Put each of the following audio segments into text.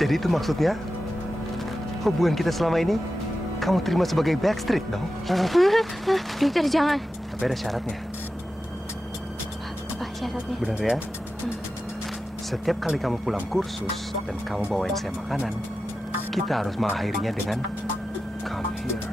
Jadi itu maksudnya hubungan kita selama ini kamu terima sebagai backstreet dong? Dokter, jangan. Tapi ada syaratnya. Apa syaratnya? Benar ya? Setiap kali kamu pulang kursus dan kamu bawain saya makanan, kita harus mengakhirinya dengan come here.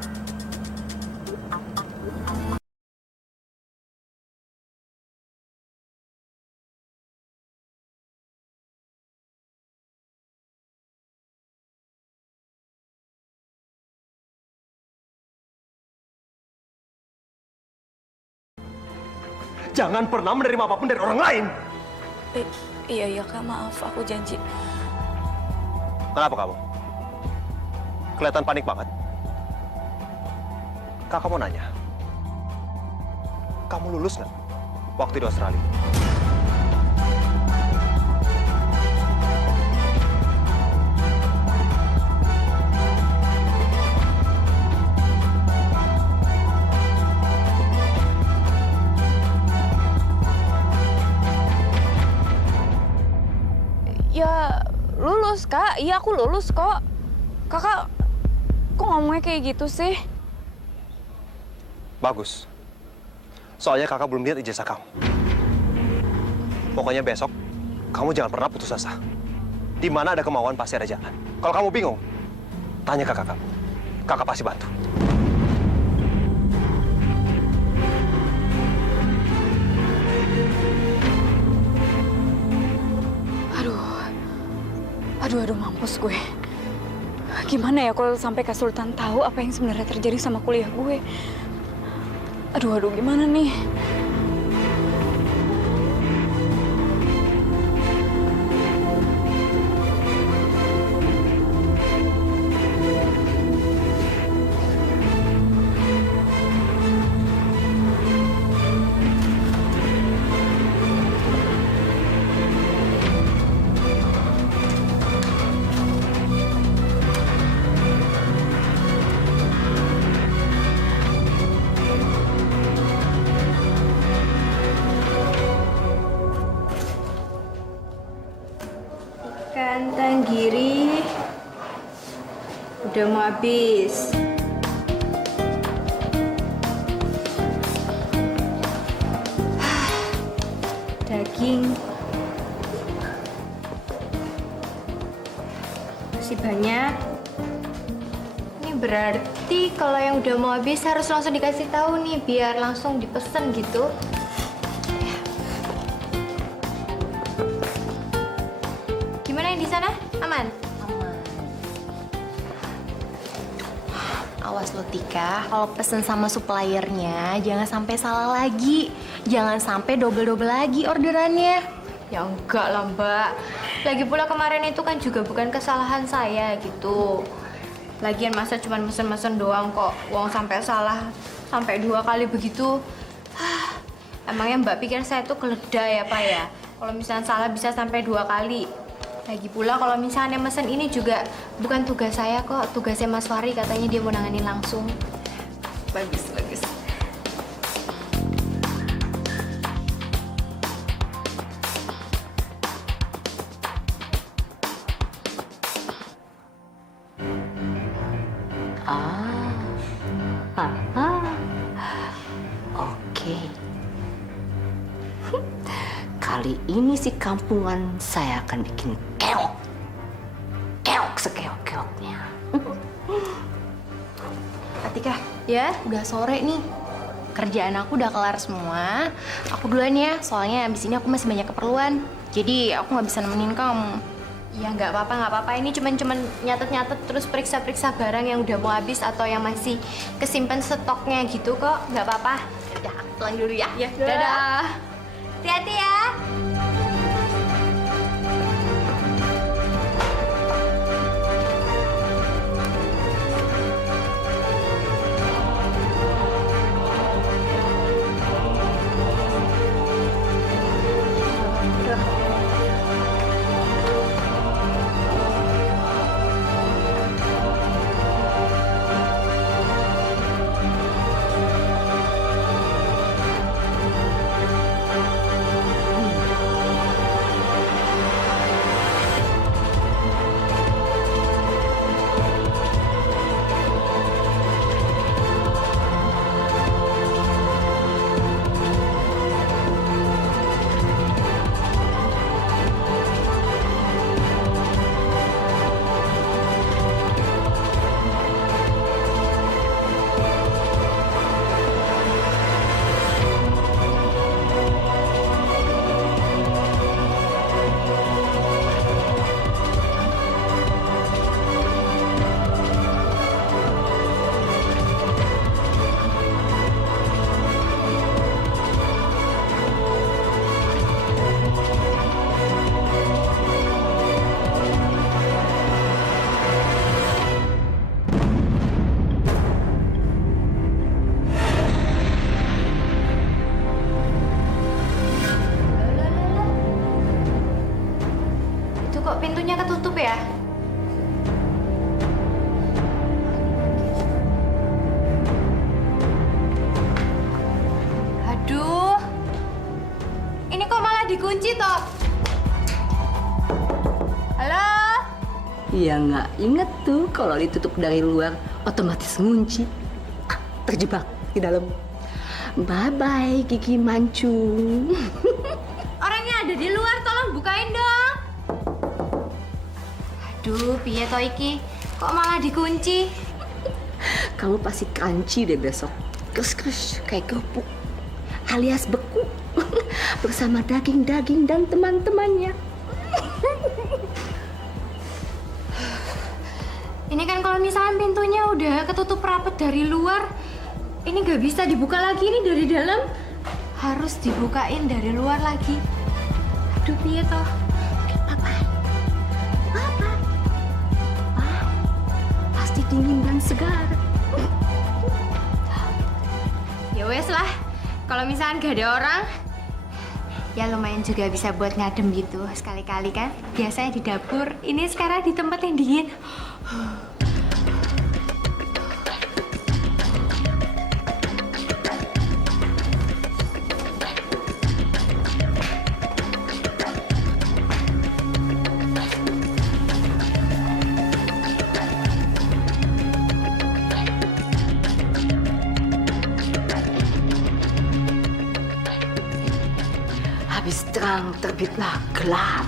Jangan pernah menerima apapun dari orang lain. Iya Kak, maaf, aku janji. Kenapa kamu? Kelihatan panik banget. Kakak mau nanya, kamu lulus nggak waktu di Australia? Ya, lulus, Kak. Iya, aku lulus kok. Kakak, kok ngomongnya kayak gitu sih? Bagus. Soalnya kakak belum lihat ijazah kamu. Pokoknya besok, kamu jangan pernah putus asa. Di mana ada kemauan pasti ada jalan. Kalau kamu bingung, tanya kakak kamu. Kakak pasti bantu. Aduh, mampus gue. Gimana ya kalau sampai Kak Sultan tahu apa yang sebenarnya terjadi sama kuliah gue? Aduh, gimana nih? Ikan tenggiri udah mau habis. Daging masih banyak. Ini berarti kalau yang udah mau habis harus langsung dikasih tahu nih biar langsung dipesen gitu. Gimana yang di sana? Aman? Aman. Awas lo Tika, kalau pesen sama suppliernya jangan sampai salah lagi. Jangan sampai double-double lagi orderannya. Ya enggak lah Mbak. Lagi pula kemarin itu kan juga bukan kesalahan saya gitu. Lagian masa cuma mesen-mesen doang kok. Uang sampai salah sampai 2 kali begitu. Emangnya Mbak pikir saya tuh keledai apa ya? Kalau misalnya salah bisa sampai 2 kali. Lagi pula kalau misalnya mesen ini juga bukan tugas saya kok, tugasnya Mas Fahri, katanya dia mau nanganin langsung. Bagus, bagus. Oke. Kali ini si kampungan saya akan bikin keok. Keok sekeok-keoknya. Atika, Ya? udah sore nih. Kerjaan aku udah kelar semua. Aku duluan ya, soalnya abis ini aku masih banyak keperluan. Jadi aku nggak bisa nemenin kamu. Ya nggak apa-apa. Ini cuman nyatet-nyatet terus periksa-periksa barang yang udah mau habis atau yang masih kesimpan stoknya gitu kok. Nggak apa-apa. Udah, aku pulang dulu ya. Ya, dadah. Hati-hati ya. dikunci toh. Halo? Ya nggak inget tuh kalau ditutup dari luar otomatis ngunci. Terjebak di dalam. Bye-bye Kiki Mancung. Orangnya ada di luar, tolong bukain dong. Aduh, piye toh iki? Kok malah dikunci? Kamu pasti crunchy deh besok. Kes-kes kayak kerupuk. Alias beku. Bersama daging-daging dan teman-temannya. Ini kan kalau misalnya pintunya udah ketutup rapat dari luar, ini nggak bisa dibuka lagi nih dari dalam. Harus dibukain dari luar lagi. Aduh, piye toh? Pasti dingin dan segar. Ya wes lah, kalau misalnya nggak ada orang, ya lumayan juga bisa buat ngadem gitu sekali-kali kan. Biasanya di dapur, ini sekarang di tempat yang dingin. Habis terang terbitlah gelap.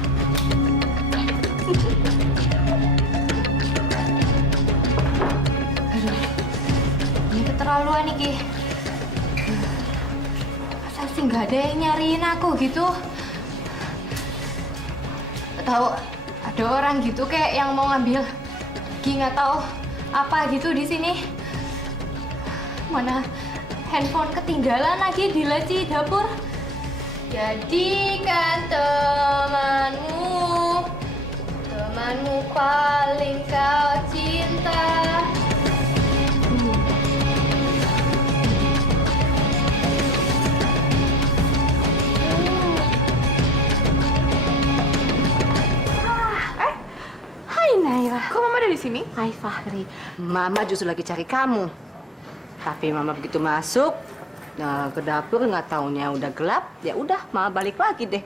Ini keterlaluan nih, Ki. Masa sih nggak ada yang nyariin aku gitu? Tahu ada orang gitu kayak yang mau ngambil Ki nggak tahu apa gitu di sini. Mana handphone ketinggalan lagi di laci dapur. Jadikan temanmu paling kau cinta. Hai Naira. Kok Mama ada di sini? Hai Fahri. Mama justru lagi cari kamu. Tapi Mama begitu masuk, nah, ke dapur nggak taunya udah gelap, ya udah Mama balik lagi deh.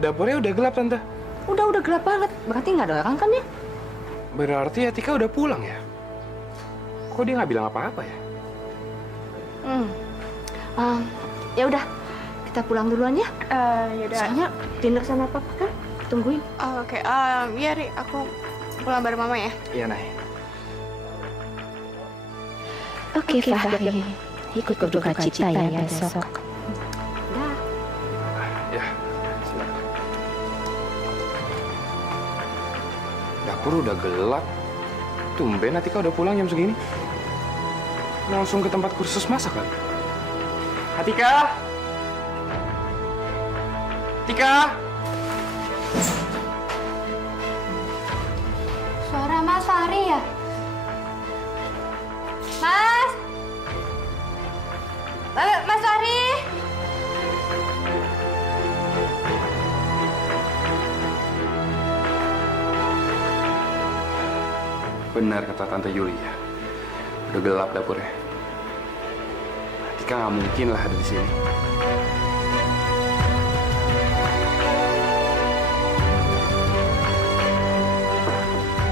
Dapurnya udah gelap, Tante. Udah gelap banget. Berarti nggak ada orang kan ya? Berarti Atika udah pulang ya? Kok dia nggak bilang apa-apa ya? Ya udah, kita pulang duluan ya. Yaudah. Soalnya dinner sama Papa kan tungguin. Oke. Iya, Ri. Aku pulang bareng Mama ya. Iya, Nay. Oke, Fahri. Ikut berduka cita ya besok. Ya, silakan. Dapur udah gelap. Tumben Atika udah pulang jam segini. Langsung ke tempat kursus masak kali. Atika! Atika! Suara Mas Fahri ya? Mas! Mas Fahri! Benar kata Tante Yulia. Udah gelap dapurnya. Atika nggak mungkin lah ada di sini.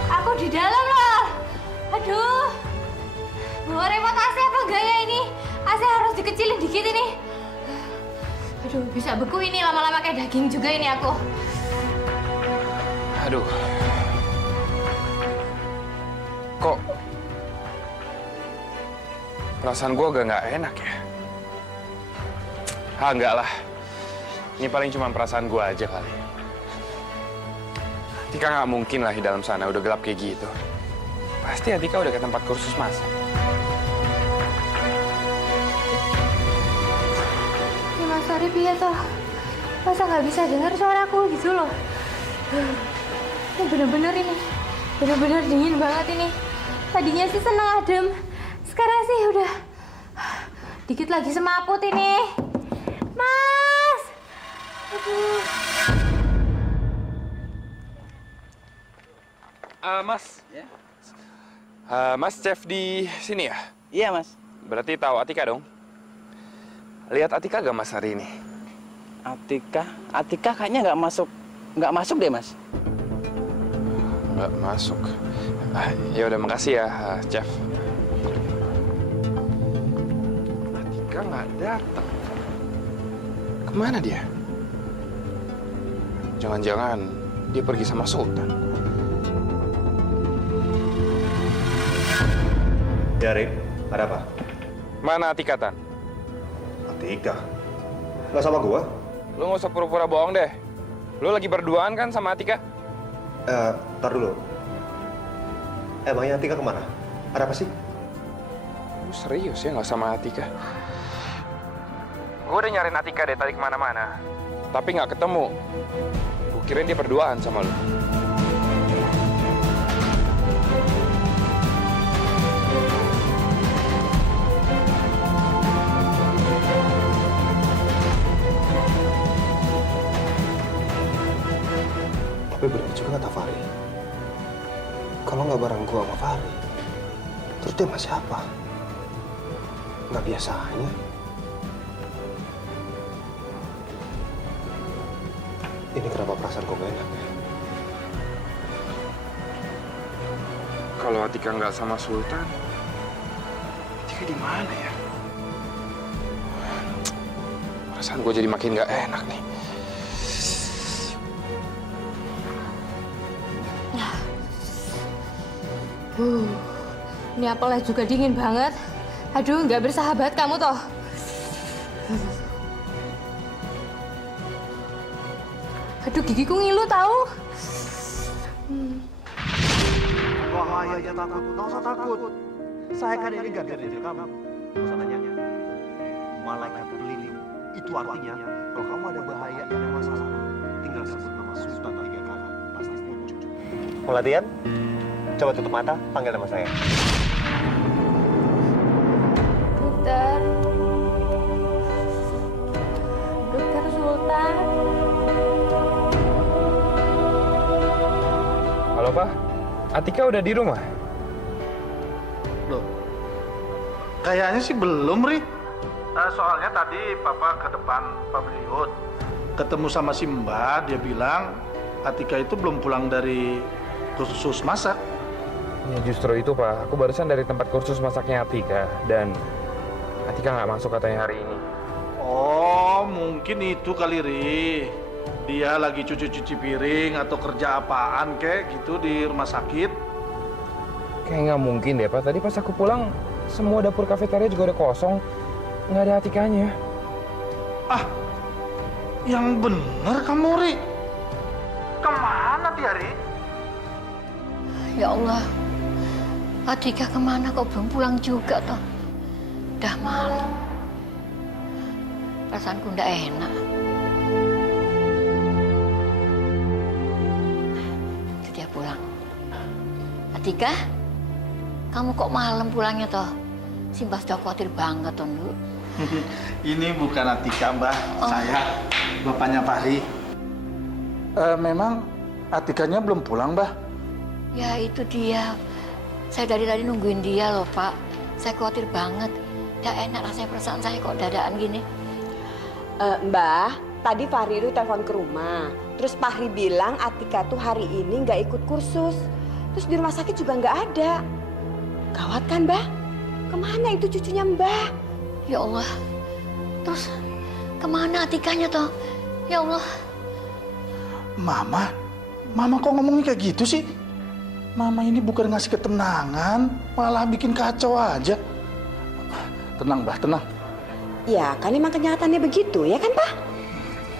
Aku di dalam loh! Aduh! Bawa remote AC apa enggak ya ini? AC harus dikecilin dikit ini. Aduh, bisa beku ini lama-lama kayak daging juga ini aku. Aduh. Kok perasaan gue agak nggak enak ya? Enggak lah. Ini paling cuma perasaan gue aja kali. Atika nggak mungkin lah di dalam sana udah gelap kayak gitu. Pasti Atika udah ke tempat kursus masak. Ini Mas Fahri piye toh? Masa nggak bisa dengar suaraku gitu loh? Ini bener-bener ini. Bener-bener dingin banget ini. Tadinya sih seneng adem. Sekarang sih udah dikit lagi semaput ini. Mas! Aduh. Mas. Ya. Mas chef di sini ya? Iya, Mas. Berarti tahu Atika dong? Lihat Atika gak Mas hari ini? Atika kayaknya nggak masuk deh, Mas. Nggak masuk. Ya udah, makasih ya, Chef. Atika nggak datang. Kemana dia? Jangan-jangan dia pergi sama Sultan. Ya, Rik. Ada apa? Mana Atika, Tan? Atika? Nggak sama gua? Lu nggak usah pura-pura bohong deh. Lu lagi berduaan kan sama Atika? Ntar dulu. Emangnya Atika kemana? Ada apa sih? Lu serius ya nggak sama Atika? Gue udah nyariin Atika deh tadi kemana-mana. Tapi nggak ketemu. Gue kirain dia berduaan sama lu. Tapi bener juga kata Fahri. Kalau nggak bareng gua sama Fahri, terus dia sama siapa? Nggak biasanya. Ini kenapa perasaan gua gak enak ya? Kalau Atika nggak sama Sultan, Atika di mana ya? Perasaan gue jadi makin nggak enak nih. Ini apelnya juga dingin banget. Aduh, nggak bersahabat kamu toh. Aduh, gigiku ngilu tahu. Bahayanya takut, nggak usah takut. Saya kan ini gak dari kamu. Nggak usah nanya. Malaikat berlindung. Itu artinya kalau kamu ada bahaya, ada masalah, tinggal sebut nama Sultan 3 kali. Pasti muncul. Mau latihan? Coba tutup mata, panggil nama saya. Dokter. Dokter Sultan. Halo Pak, Atika udah di rumah? Loh, kayaknya sih belum, Ri. Soalnya tadi Papa ke depan pavilion. Ketemu sama si Mbak, dia bilang Atika itu belum pulang dari kursus masak. Ya justru itu Pak, aku barusan dari tempat kursus masaknya Atika. Dan Atika nggak masuk katanya hari ini. Oh, mungkin itu kali, Ri. Dia lagi cuci-cuci piring atau kerja apaan kek gitu di rumah sakit. Kayak nggak mungkin deh Pak, tadi pas aku pulang semua dapur kafetaria juga udah kosong. Nggak ada Atikanya. Ah, yang bener kamu, Ri. Kemana dia, Ri? Ya Allah, Atika kemana kok belum pulang juga toh? Udah malam. Perasaanku nggak enak. Itu dia pulang. Atika, kamu kok malam pulangnya toh? Simbah sudah khawatir banget toh, Nduk. Ini bukan Atika, Mbak. Saya, bapaknya Fahri. Memang Atikanya belum pulang, Mbak? Ya itu dia. Saya dari tadi nungguin dia loh, Pak. Saya khawatir banget. Gak enak rasanya perasaan saya kok dadaan gini. Mbah, tadi Fahri itu telepon ke rumah. Terus Fahri bilang Atika tuh hari ini nggak ikut kursus. Terus di rumah sakit juga nggak ada. Gawat kan, Mbah? Kemana itu cucunya Mbah? Ya Allah. Terus kemana Atikanya toh? Ya Allah. Mama kok ngomongnya kayak gitu sih? Mama ini bukan ngasih ketenangan, malah bikin kacau aja. Tenang, Mbah, tenang. Ya kan emang kenyataannya begitu, ya kan, Pak?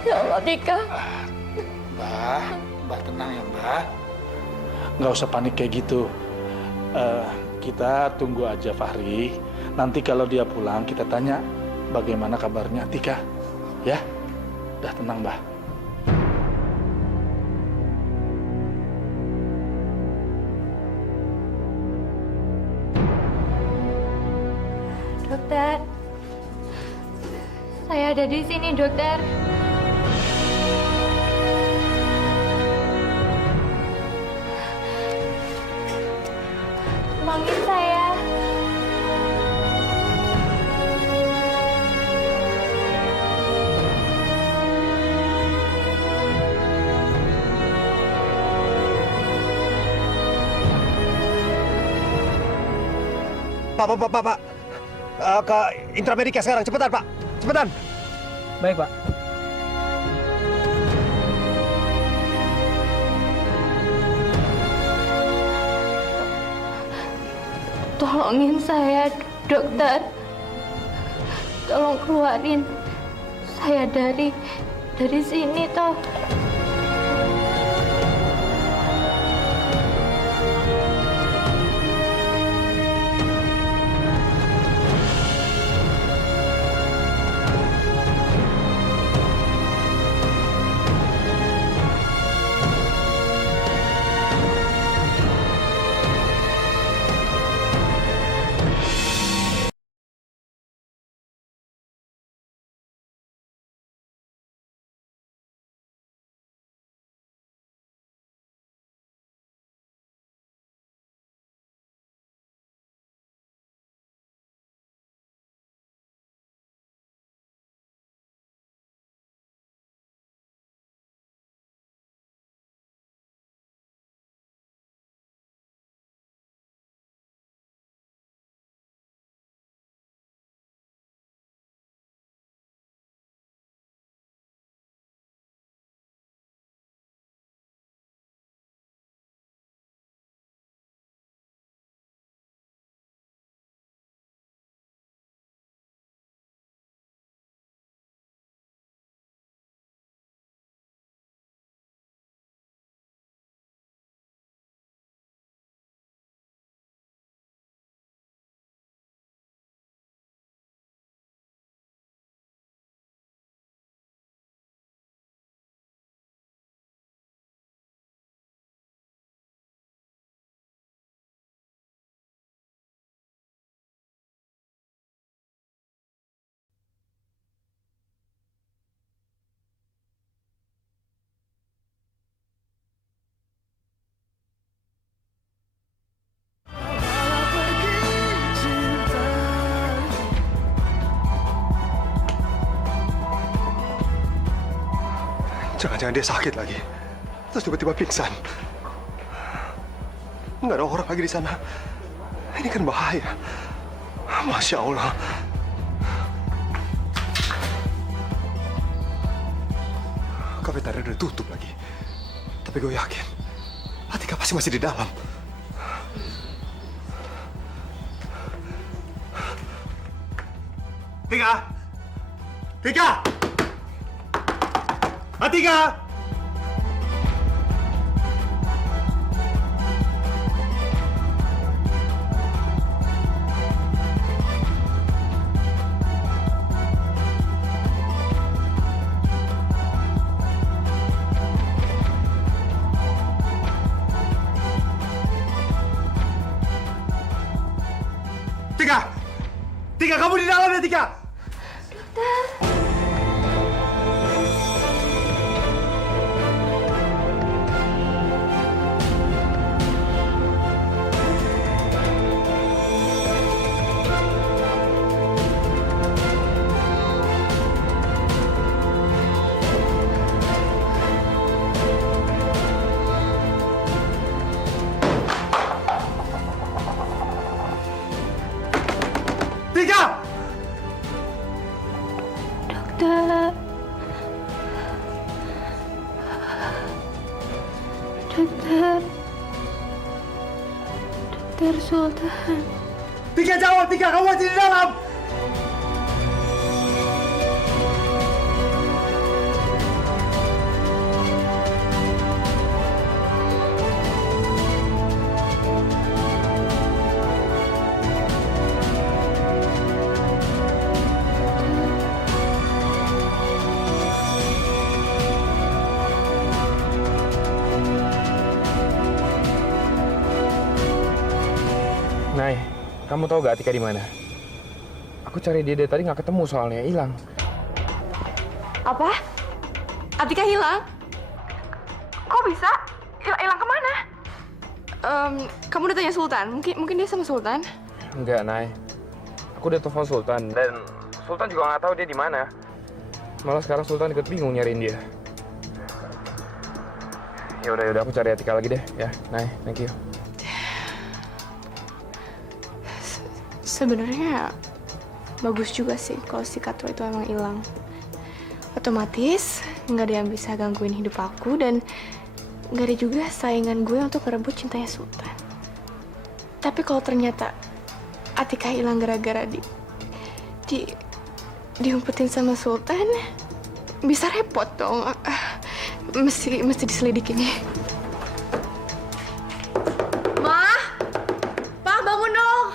Ya Allah, Tika. Mbah tenang ya, Mbah. Nggak usah panik kayak gitu. Kita tunggu aja Fahri. Nanti kalau dia pulang, kita tanya bagaimana kabarnya Tika. Ya, udah tenang, Mbah. Dokter. Saya ada di sini, dokter. Tolongin saya. Pak. Ke Intramedika sekarang, cepetan Pak, cepetan. Baik, Pak. Tolongin saya, dokter. Tolong keluarin saya dari sini toh. Jangan-jangan dia sakit lagi. Terus tiba-tiba pingsan. Nggak ada orang lagi di sana. Ini kan bahaya. Masya Allah. Kafetaria udah tutup lagi. Tapi gue yakin Atika pasti masih di dalam. Tika! Atika! Tika, kamu di dalam ya, Tika? Tika! Dokter. Dokter Sultan. Tika, jawab, Tika, kamu masih di dalam! Nay, kamu tahu gak Atika di mana? Aku cari dia dari tadi nggak ketemu soalnya hilang. Apa? Atika hilang? Kok bisa? Hilang kemana? Kamu udah tanya Sultan? Mungkin dia sama Sultan? Enggak, Nay. Aku udah telepon Sultan dan Sultan juga nggak tahu dia di mana. Malah sekarang Sultan ikut bingung nyariin dia. Ya udah aku cari Atika lagi deh ya. Nay, thank you. Sebenarnya bagus juga sih kalau si Katro itu emang hilang. Otomatis nggak ada yang bisa gangguin hidup aku dan nggak ada juga saingan gue untuk merebut cintanya Sultan. Tapi kalau ternyata Atika hilang gara-gara diumpetin sama Sultan, bisa repot dong. Mesti diselidikin nih. Ma, bangun dong.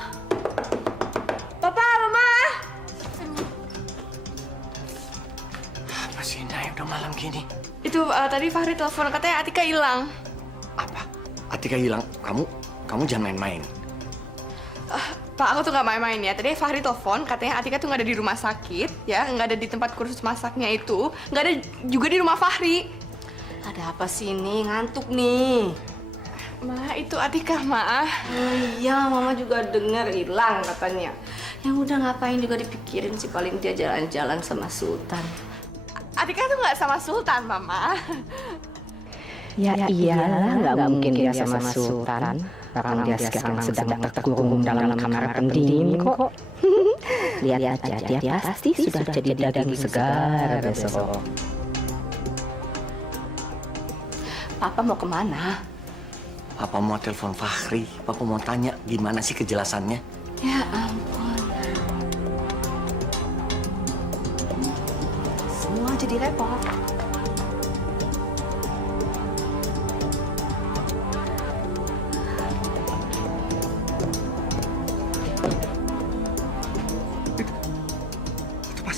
Papa, Mama. Apa sih, Nay? Udah malam gini. Itu tadi Fahri telepon katanya Atika hilang. Apa? Atika hilang? Kamu jangan main-main. Pak, aku tuh nggak main-main ya. Tadi Fahri telepon katanya Atika tuh nggak ada di rumah sakit, ya, nggak ada di tempat kursus masaknya itu, nggak ada juga di rumah Fahri. Ada apa sih ini? Ngantuk nih. Ma, itu Atika, Ma. Iya, Mama juga dengar hilang katanya. Yang udah ngapain juga dipikirin sih, paling dia jalan-jalan sama Sultan. Atika tuh nggak sama Sultan, Mama. Ya iyalah, nggak mungkin dia sama Sultan. Orang dia sekarang sedang terkurung dalam kamar pendingin kok. Lihat aja, dia pasti sudah jadi daging segar besok. Papa mau kemana? Papa mau telepon Fahri. Papa mau tanya gimana sih kejelasannya. Ya ampun. Semua jadi repot.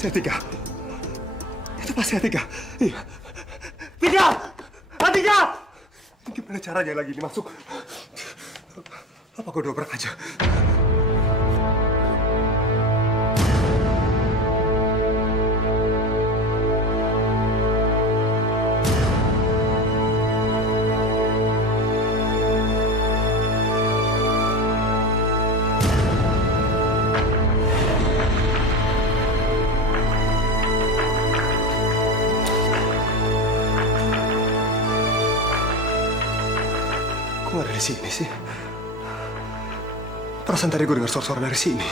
Atika. Itu pasti Atika. Iya. Atika! Atika! Gimana caranya lagi ini masuk? Apa gue dobrak aja? Kok nggak dari sini sih? Perasaan tadi gue dengar suara-suara dari sini.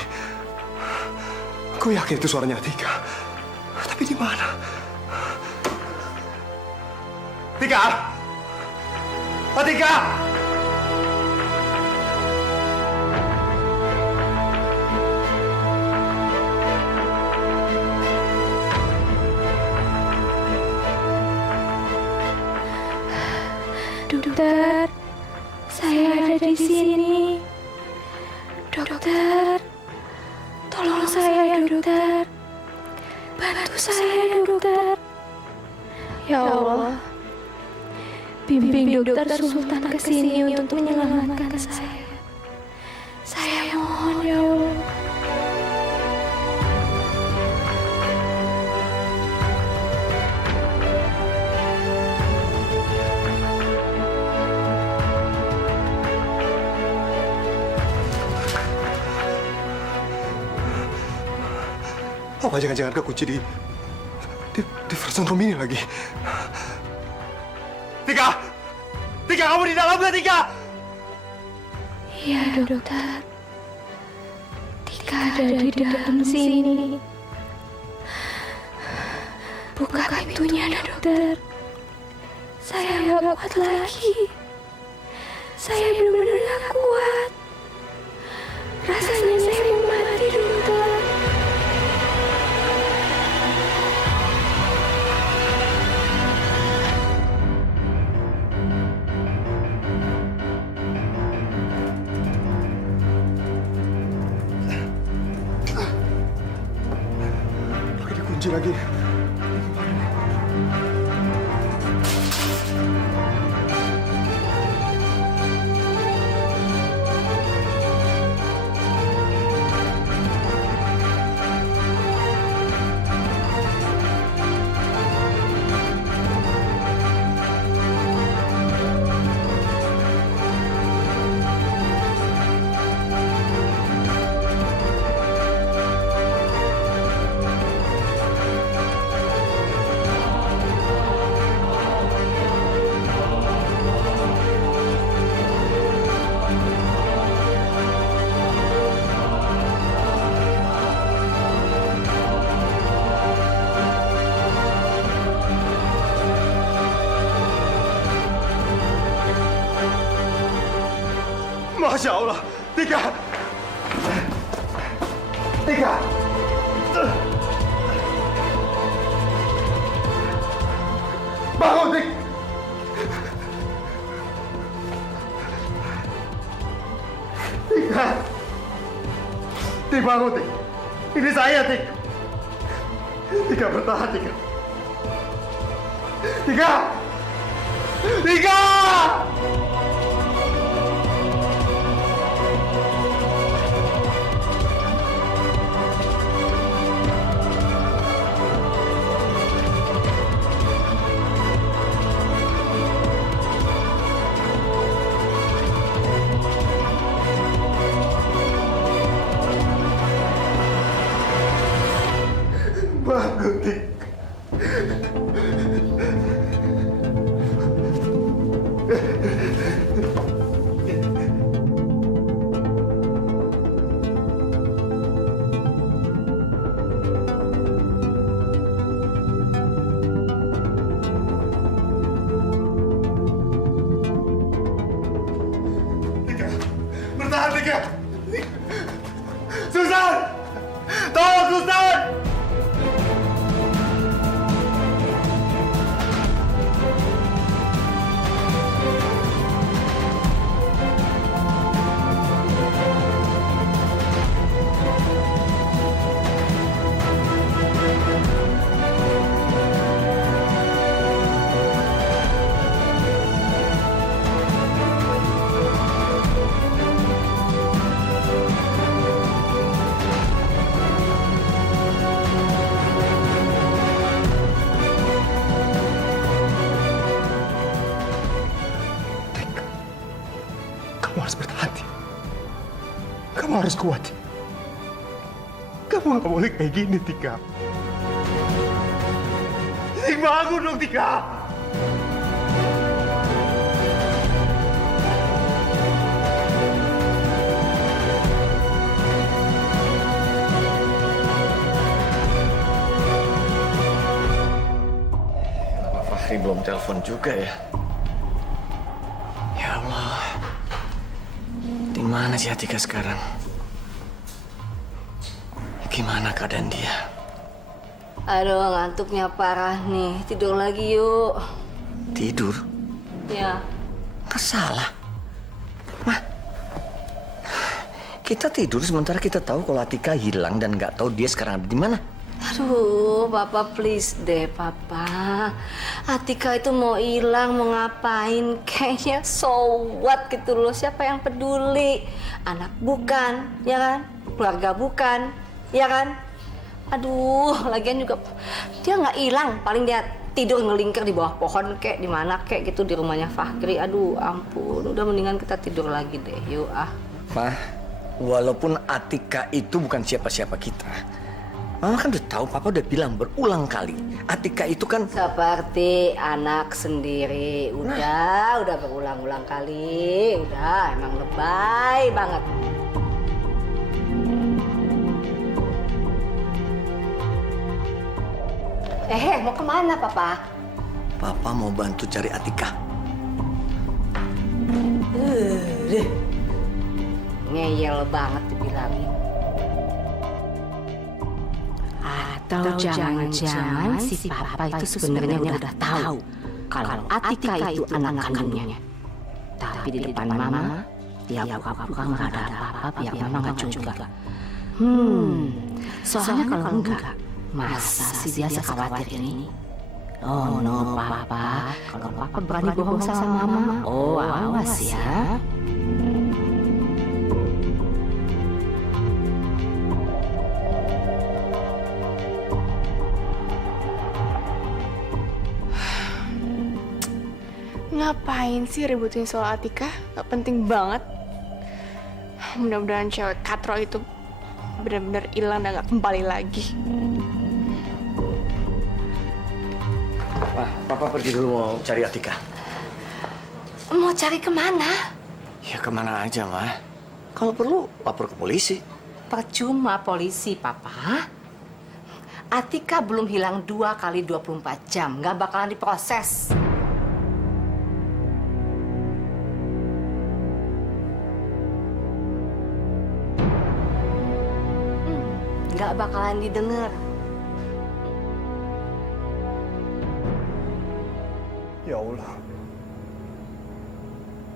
Gue yakin itu suaranya Atika. Tapi di mana? Atika! Atika! Dokter, saya ada di sini. Dokter, tolong saya, dokter. Bantu saya, dokter. Ya Allah, bimbing dokter Sultan ke sini untuk menyelamatkan saya. Saya mohon, ya Allah. Apa jangan-jangan kekunci di frozen room ini lagi? Tika! Tika, kamu di dalam nggak, Tika? Iya, dokter. Tika ada di dalam sini. Buka pintunya, dokter. Saya nggak kuat lagi. Saya benar-benar nggak kuat. Rasanya saya mau mati, dokter. Pakai dikunci lagi. Masya Allah. Tika. Tika. Bangun, Tik. Tika. Tik, bangun, Tik. Ini saya, Tik. Tika, bertahan, Tika. Tika. Tika. Bangun, Tik. Tika, bertahan, Tika. Susan! Tolong, Susan! Kamu harus bertahan, Tik. Kamu harus kuat, Tik. Kamu nggak boleh kayak gini, Tika. Tik, bangun dong, Tika. Kenapa Fahri belum telepon juga ya? Ya Allah. Di mana sih Atika sekarang? Gimana keadaan dia? Aduh, ngantuknya parah nih. Tidur lagi yuk. Tidur? Ya. Nggak salah. Mah, kita tidur sementara kita tahu kalau Atika hilang dan nggak tahu dia sekarang ada di mana. Aduh, Papa please deh, Papa. Atika itu mau hilang, mau ngapain? Kayaknya so what gitu loh. Siapa yang peduli? Anak bukan, ya kan? Keluarga bukan, ya kan? Aduh, lagian juga dia nggak hilang. Paling dia tidur ngelingkar di bawah pohon kek, di mana kek gitu di rumahnya Fahri. Aduh, ampun. Udah mendingan kita tidur lagi deh. Yuk ah. Mah, walaupun Atika itu bukan siapa-siapa kita, Mama kan udah tahu, Papa udah bilang berulang kali. Atika itu kan seperti anak sendiri. Udah berulang-ulang kali. Udah, emang lebay banget. Mau kemana, Papa? Papa mau bantu cari Atika. Ngeyel banget dibilangin. Atau jangan-jangan si Papa itu sebenarnya udah tahu kalau Atika itu anak kandungnya. Tapi di depan Mama, dia pura-pura nggak ada apa-apa biar Mama nggak curiga. Soalnya kalau enggak, masa sih dia sekhawatir ini? Oh no, Papa. Kalau Papa berani bohong sama Mama, oh awas ya. Ngapain sih ributin soal Atika? Gak penting banget. Mudah-mudahan cewek katro itu benar-benar hilang dan gak kembali lagi. Wah, Papa pergi dulu mau cari Atika. Mau cari kemana? Ya kemana aja, Mah. Kalau perlu, lapor ke polisi. Percuma polisi, Papa. Atika belum hilang 2 kali 24 jam. Gak bakalan diproses. nggak bakalan didengar. Ya Allah,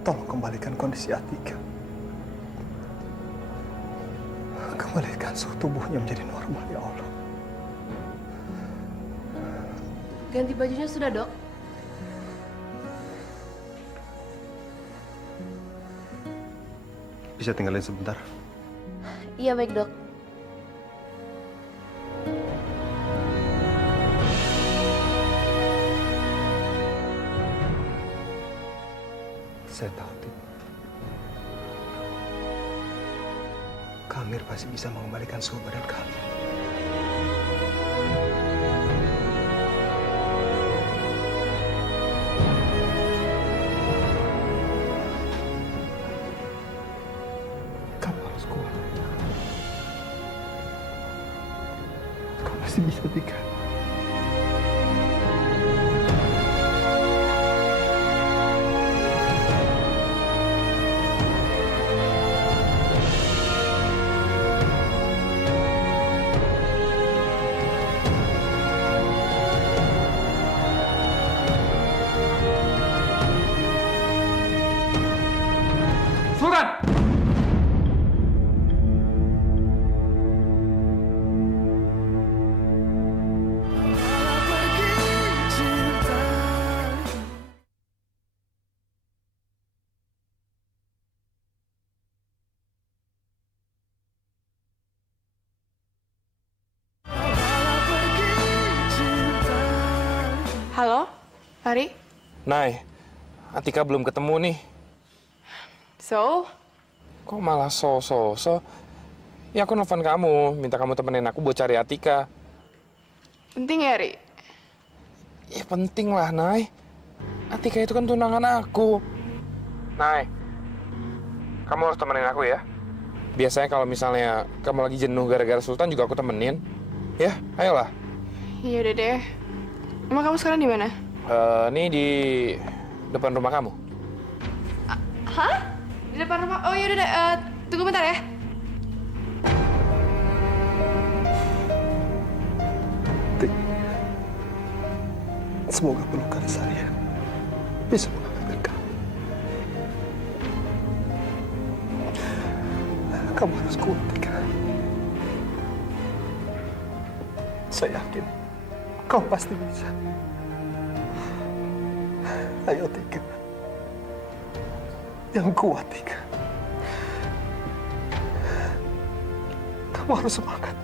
tolong kembalikan kondisi Atika. Kembalikan suhu tubuhnya menjadi normal, ya Allah. Ganti bajunya sudah, Dok? Bisa tinggalin sebentar? Iya, baik, Dok. Saya tahu, Tik. Kak Amir pasti bisa mengembalikan suhu badan kamu. Kamu harus kuat. Kamu pasti bisa, Tika. Sultan! Halo, Fari? Nay, Atika belum ketemu nih. So? Kok malah so? Ya aku nelfon kamu, minta kamu temenin aku buat cari Atika. Penting ya, Ri? Ya penting lah, Nay. Atika itu kan tunangan aku. Nay, kamu harus temenin aku ya. Biasanya kalau misalnya kamu lagi jenuh gara-gara Sultan juga aku temenin. Ya, ayolah. Iya udah deh. Emang kamu sekarang di mana? Ini di depan rumah kamu. Hah? Di depan rumah? Oh iya udah deh. Tunggu bentar ya. Tik, semoga pelukan saya bisa menghangatkan kamu. Kamu harus kuat, Tika. Saya yakin kau pasti bisa. Ayo, Tika. Yang kuat, Tika. Kamu harus semangat.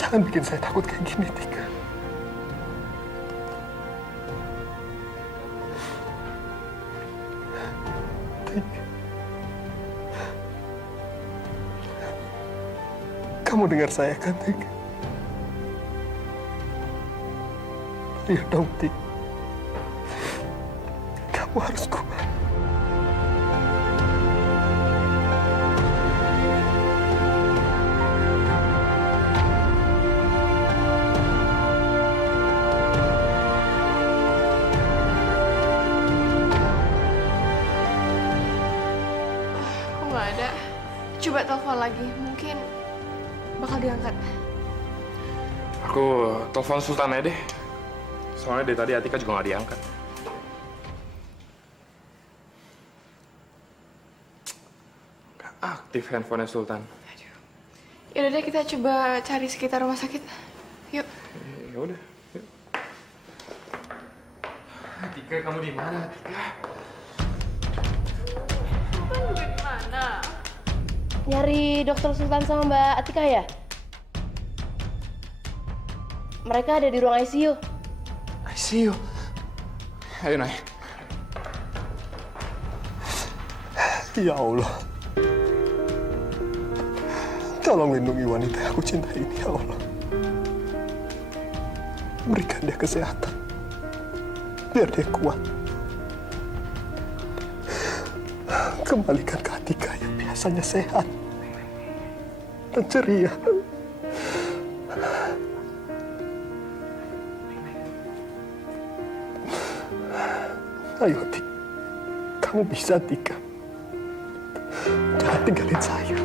Jangan bikin saya takut kayak gini, Tika. Tika. Kamu dengar saya kan, Tika? Ayo dong, Tika. Kamu harus kuat. Kok nggak ada? Coba telepon lagi. Mungkin bakal diangkat. Aku telepon Sultan aja deh. Soalnya dari tadi Atika juga nggak diangkat. Nggak aktif handphonenya Sultan. Ya udah deh, kita coba cari sekitar rumah sakit. Yuk. Ya udah. Yuk. Atika, kamu di mana, Atika? Sultan juga di mana? Nyari Dokter Sultan sama Mbak Atika ya? Mereka ada di ruang ICU. ICU. Ayo, Nay. Ya Allah. Tolong lindungi wanita yang aku cintai ini, ya Allah. Berikan dia kesehatan. Biar dia kuat. Kembalikan ke Atika yang biasanya sehat dan ceria. Ayo, Tik. Kamu bisa, Tika. Jangan tinggalin saya.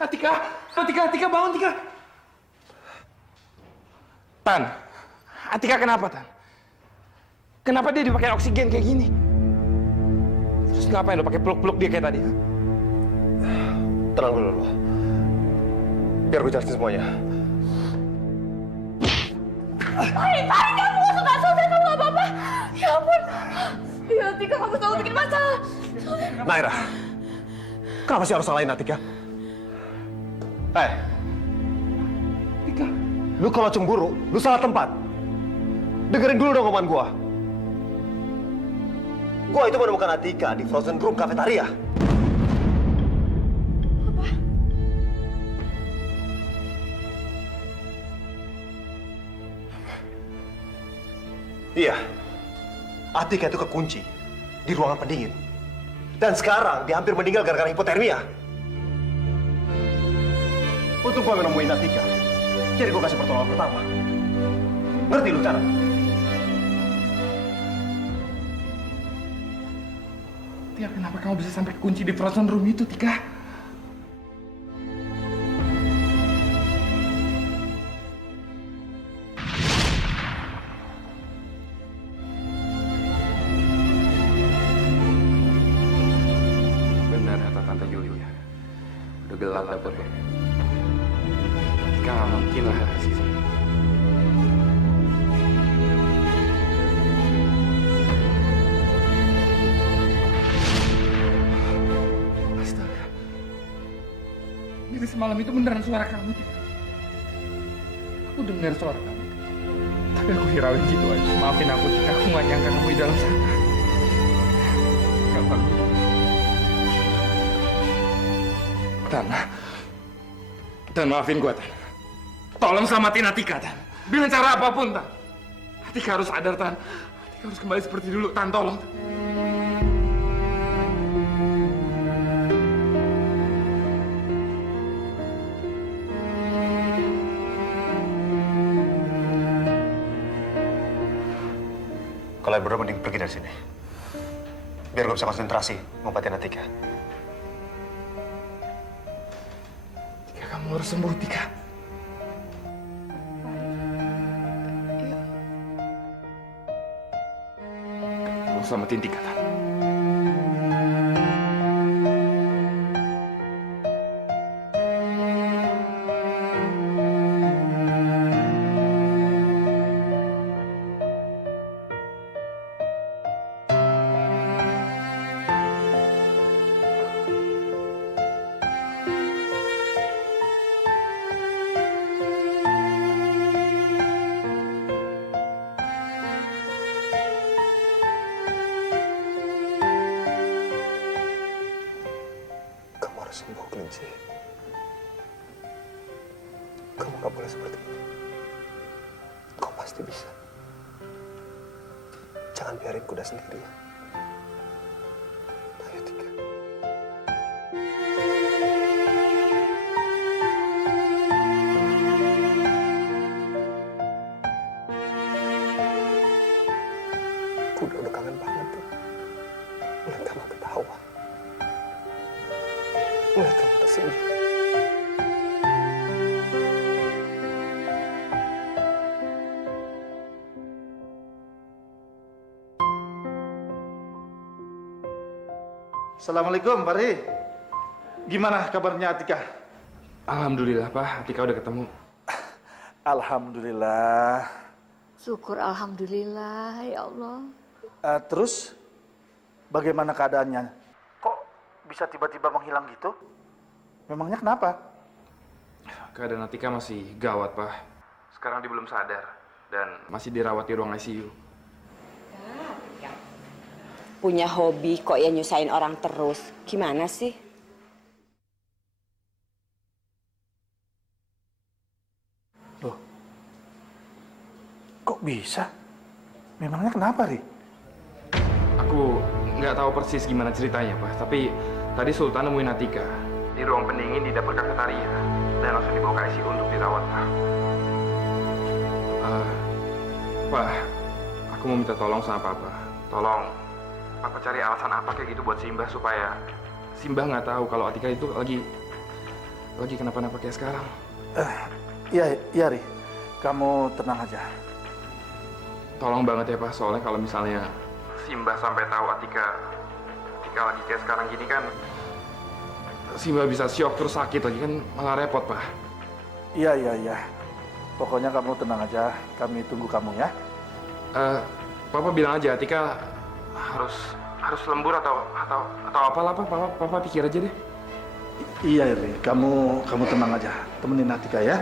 Atika bangun, Tika. Tan, Atika kenapa, Tan? Kenapa dia dipakai oksigen kayak gini? Terus ngapain lo pakai peluk-peluk dia kayak tadi? Tenang dulu lo. Biar gue jelasin semuanya. Pari, kamu suka kamu gak apa-apa. Ya ampun. Ya, Tika, kamu selalu bikin masalah. Naira, kenapa sih harus salahin Atika? Tika, lu kalau cemburu, lu salah tempat. Dengerin dulu dong omongan gua. Gua itu menemukan Atika di Frozen Room Cafeteria. Apa? Iya, Atika itu kekunci di ruangan pendingin. Dan sekarang dia hampir meninggal gara-gara hipotermia. Untuk gua menemuin Atika, jadi gua kasih pertolongan pertama. Ngerti lu cara? Tika, kenapa kamu bisa sampai kunci di frozen room itu, Tika? Benar kata Tante Julia. Udah gelap dapurnya. Tika nggak mungkin lah ada di sini. Astaga. Jadi semalam itu beneran suara kamu, Tika. Aku dengar suara kamu. Tapi aku hirauin gitu aja. Maafin aku, Tika. Aku nggak nyangka kamu di dalam sana. Gak apa-apa. Tan, maafin gua, Tan. Tolong selamatin Atika, Tan. Dengan cara apapun, Tan. Atika harus sadar, Tan. Atika harus kembali seperti dulu, Tan. Tolong, Tan. Kalian berdua mending pergi dari sini. Biar gue bisa konsentrasi ngobatin Atika. Tika, kamu harus sembuh, Tika. Kamu selamatin Tika, Tan. Kamu harus sembuh, Kelinci. Kamu gak boleh seperti ini. Kau pasti bisa. Jangan biarin kuda sendiri. Ayo, Tika. Kuda udah kangen banget tuh. Melihat kamu ketawa. Melihat kamu tersenyum. Assalamualaikum, Pak Ri. Gimana kabarnya Atika? Alhamdulillah, Pak. Atika udah ketemu. Alhamdulillah. Syukur alhamdulillah, ya Allah. Terus, bagaimana keadaannya? Kok bisa tiba-tiba menghilang gitu? Memangnya kenapa? Keadaan Atika masih gawat, Pak. Sekarang dia belum sadar dan masih dirawat di ruang ICU. Punya hobi kok ya nyusahin orang terus. Gimana sih? Loh, kok bisa? Memangnya kenapa, Ri? Aku nggak tahu persis gimana ceritanya, Pak. Tapi tadi Sultan nemuin Atika di ruang pendingin di dapur kafetaria dan langsung dibawa ke ICU untuk dirawat, Pak. Pak, aku mau minta tolong sama Papa. Tolong, Papa cari alasan apa kayak gitu buat Simbah supaya Simbah nggak tahu kalau Atika itu lagi kenapa-napa kayak sekarang. Iya, Ri. Kamu tenang aja. Tolong banget ya Pak, soalnya kalau misalnya Simba sampai tahu Atika lagi kayak sekarang gini kan, Simba bisa syok terus sakit lagi kan malah repot Pak. Iya. Pokoknya kamu tenang aja. Kami tunggu kamu ya. Papa bilang aja Atika harus lembur atau apalah Pak. Papa pikir aja deh. Iya, Ri. Kamu tenang aja. Temenin Atika ya.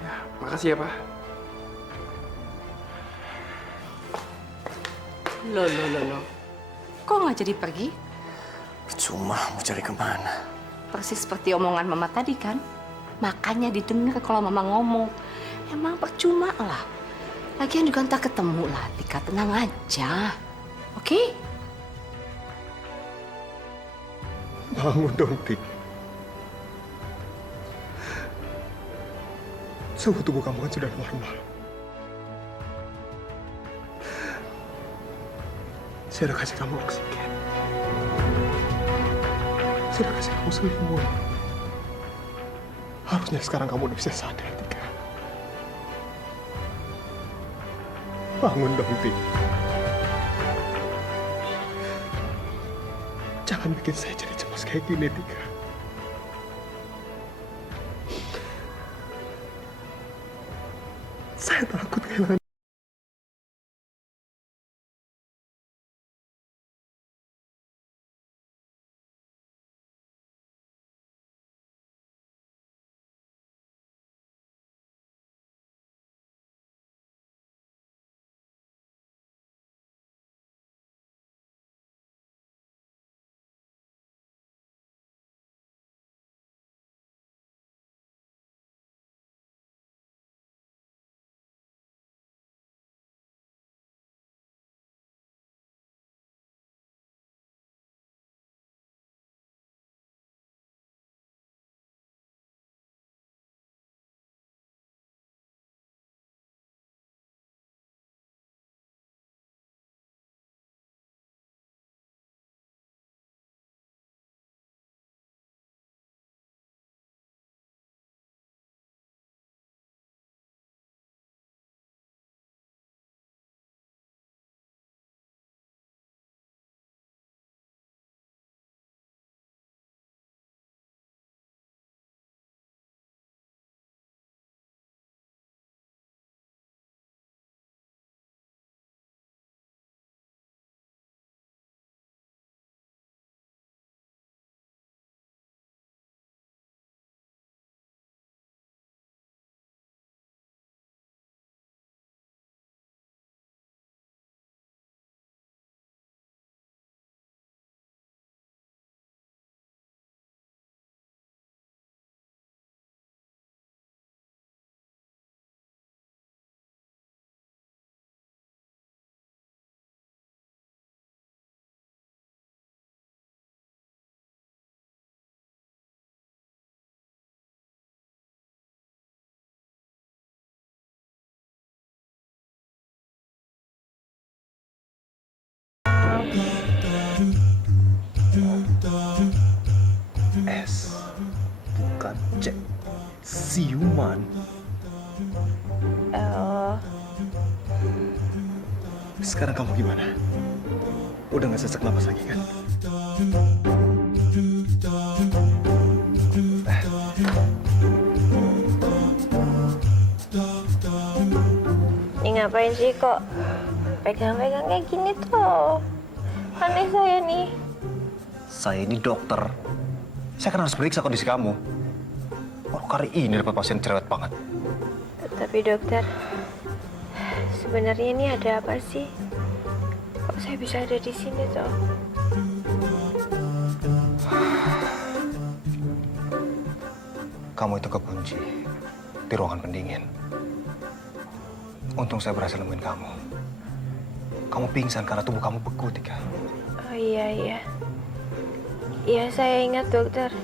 Ya, makasih ya Pak. Loh. Kok nggak jadi pergi? Percuma, mau cari kemana? Persis seperti omongan Mama tadi kan? Makanya didengar kalau Mama ngomong. Emang percuma lah. Lagian juga ntar ketemu lah, Tika. Tenang aja. Oke? Bangun dong, Tik. Suhu tubuh kamu kan sudah normal. Saya udah kasih kamu oksigen. Saya udah kasih kamu selimut. Harusnya sekarang kamu udah bisa sadar, Tika. Bangun dong, Tik. Jangan bikin saya jadi cemas kayak gini, Tika. Saya takut kehilangan. S, bukan C. Siuman. Sekarang kamu gimana? Udah nggak sesak napas lagi kan? Ini ngapain sih kok pegang-pegang kayak gini tuh? Aneh saya nih. Saya ini dokter. Saya kan harus periksa kondisi kamu. Baru kali ini dapat pasien cerewet banget. Tapi dokter, sebenarnya ini ada apa sih? Kok saya bisa ada di sini tuh? Kamu itu kekunci di ruangan pendingin. Untung saya berhasil nemuin kamu. Kamu pingsan karena tubuh kamu beku, Tika. Oh iya. Iya, saya ingat dokter.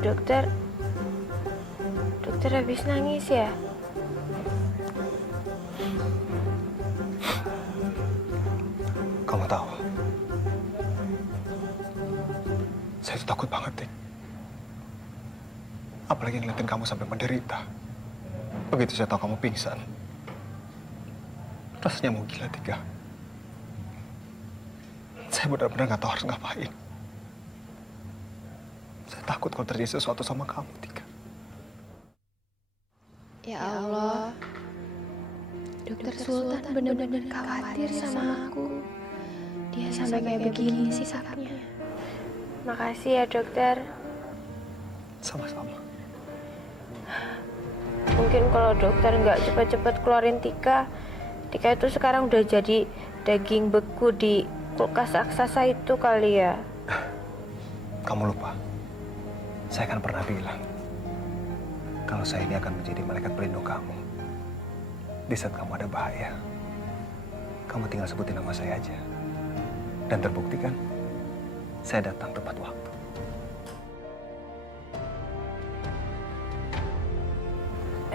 Dokter habis nangis ya? Kamu tahu, saya tuh takut banget, Tik. Apalagi ngeliatin kamu sampai menderita. Begitu saya tahu kamu pingsan, rasanya mau gila, Tika. Saya benar-benar nggak tahu harus ngapain. Saya takut kalau terjadi sesuatu sama kamu, Tika. Ya Allah, Dokter Sultan benar-benar khawatir sama aku. Dia sampai kayak begini sikapnya. Makasih ya dokter. Sama-sama. Mungkin kalau dokter nggak cepat-cepat keluarin Tika itu sekarang udah jadi daging beku di kulkas raksasa itu kali ya. Kamu lupa, saya kan pernah bilang kalau saya ini akan menjadi malaikat pelindung kamu. Di saat kamu ada bahaya, kamu tinggal sebutin nama saya aja. Dan terbukti kan, saya datang tepat waktu.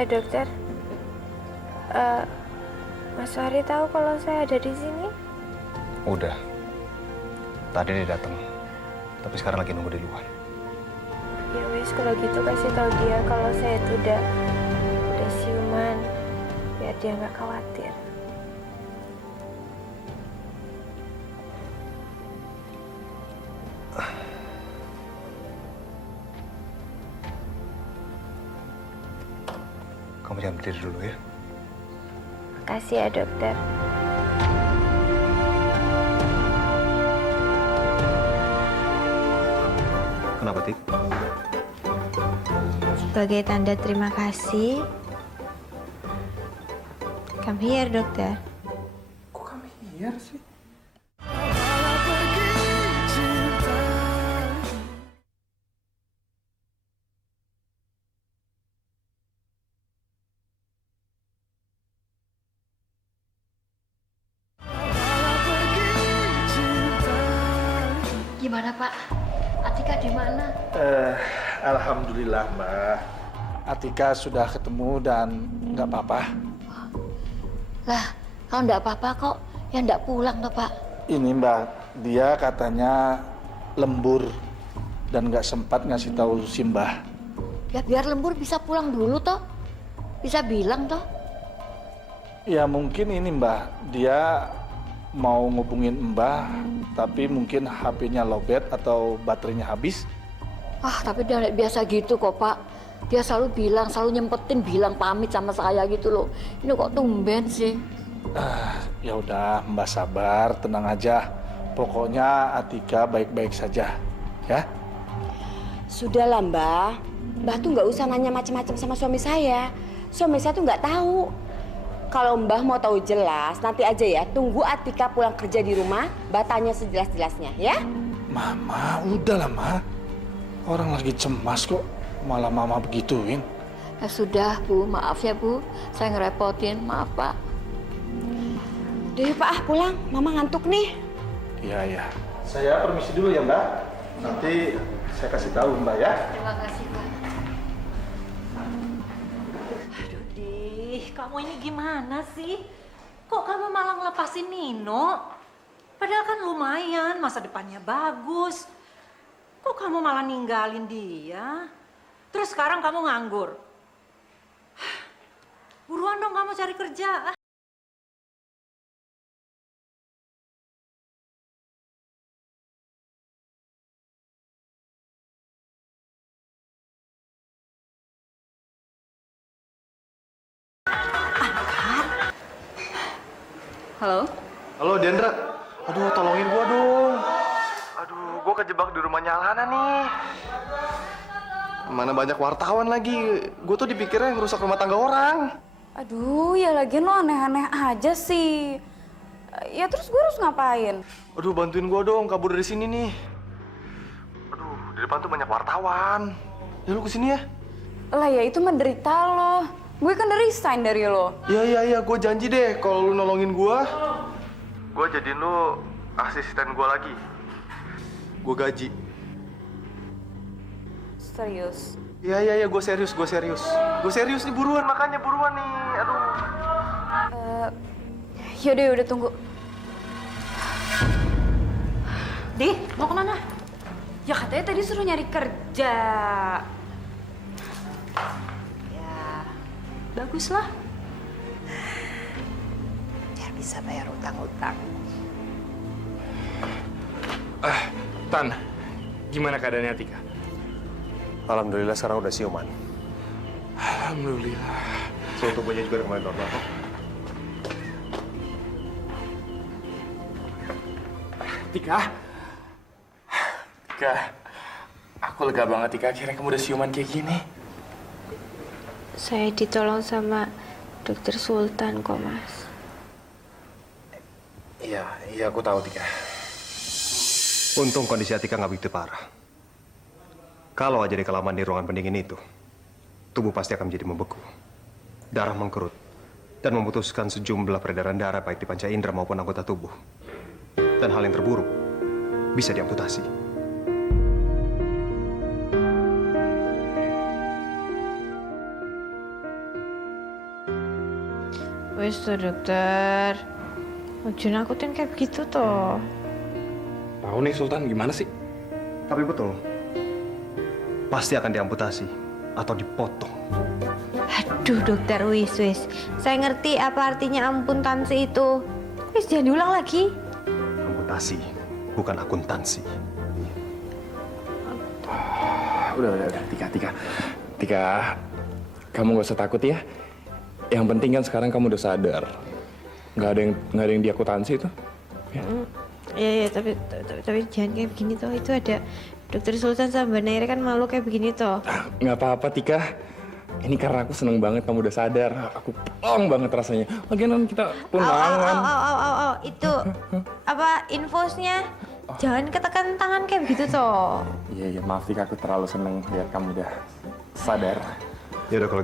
Dokter, Mas Fahri tahu kalau saya ada di sini? Udah, tadi dia datang, tapi sekarang lagi nunggu di luar. Ya wis, kalau gitu kasih tahu dia kalau saya itu udah siuman, biar dia nggak khawatir. Kamu jangan berdiri dulu ya. Makasih ya dokter. Kenapa, Tik? Sebagai tanda terima kasih, come here dokter. Kok come here sih? Gimana Pak? Atika di mana? Alhamdulillah Mbak. Atika sudah ketemu dan nggak apa-apa. Lah, kalau nggak apa-apa kok, ya nggak pulang toh Pak. Ini Mbak, dia katanya lembur dan nggak sempat ngasih tahu si Mbah. Ya biar lembur bisa pulang dulu toh. Bisa bilang toh. Ya mungkin ini Mbah, dia mau ngubungin Mbah, tapi mungkin HP-nya lowbat atau baterainya habis. Ah, tapi dia nggak biasa gitu kok Pak. Dia selalu bilang, selalu nyempetin bilang pamit sama saya gitu loh. Ini kok tumben sih. Ya udah, Mbak sabar, tenang aja. Pokoknya Atika baik-baik saja, ya. Sudahlah Mbak. Mbak tuh nggak usah nanya macam-macam sama suami saya. Suami saya tuh nggak tahu. Kalau Mbah mau tahu jelas, nanti aja ya. Tunggu Atika pulang kerja di rumah, Mbah tanya sejelas-jelasnya, ya? Mama, udahlah, Ma. Orang lagi cemas kok, malah Mama begituin. Ya sudah Bu, maaf ya Bu. Saya ngerepotin, maaf Pak. Udah yuk Pak, pulang. Mama ngantuk nih. Iya, iya. Saya permisi dulu ya, Mbak. Nanti saya kasih tahu Mbak ya. Terima kasih Pak. Kamu ini gimana sih? Kok kamu malah ngelepasin Nino? Padahal kan lumayan, masa depannya bagus. Kok kamu malah ninggalin dia? Terus sekarang kamu nganggur. Buruan dong kamu cari kerja. Halo? Halo, Dendra. Aduh, tolongin gua dong. Aduh, gua kejebak di rumahnya Alhana nih. Mana banyak wartawan lagi. Gua tuh dipikirnya ngerusak rumah tangga orang. Aduh, ya lagian lo aneh-aneh aja sih. Ya terus gue harus ngapain? Aduh, bantuin gua dong kabur dari sini nih. Aduh, di depan tuh banyak wartawan. Ya lu kesini ya. Lah ya itu menderita lo. Gue kan udah resign dari lo. Iya, gue janji deh kalau lu nolongin gue jadiin lu asisten gue lagi. Gue gaji. Serius? Iya, gue serius. Gue serius nih, buruan nih, aduh. Yaudah, tunggu. Di, mau kemana? Ya katanya tadi suruh nyari kerja. Baguslah. Biar bisa bayar utang-utang. Tan, gimana keadaannya Atika? Alhamdulillah sekarang udah siuman. Alhamdulillah. Suhu tubuhnya juga udah kembali normal kok. Tika. Tika. Aku lega banget Tika, akhirnya kamu udah siuman kayak gini. Saya ditolong sama Dokter Sultan kok, Mas. Iya aku tahu Tika. Untung kondisi Atika nggak begitu parah. Kalau aja dia kelamaan di ruangan pendingin itu, tubuh pasti akan menjadi membeku. Darah mengkerut dan memutuskan sejumlah peredaran darah baik di panca indera maupun anggota tubuh. Dan hal yang terburuk, bisa diamputasi. Wes tuh dokter. Ujun aku tuh kayak begitu toh. Tahu nih Sultan gimana sih? Tapi betul, pasti akan diamputasi atau dipotong. Aduh dokter, wis. Saya ngerti apa artinya amputansi itu. Wis jangan diulang lagi. Amputasi, bukan akuntansi. Udah, Tika. Kamu gak usah takut ya. Yang penting kan sekarang kamu udah sadar. Nggak ada yang diakuntansi itu. Ya. Iya, tapi jangan kayak begini toh. Itu ada Dokter Sultan sama Mbak Naira kan malu kayak begini toh. Nggak apa-apa Tika. Ini karena aku seneng banget kamu udah sadar. Aku plong banget rasanya. Lagian kan kita tunangan. Itu apa infusnya? Jangan ketekan tangan kayak begitu toh. Iya, maaf Tika, aku terlalu seneng lihat kamu udah sadar. Ya udah kalau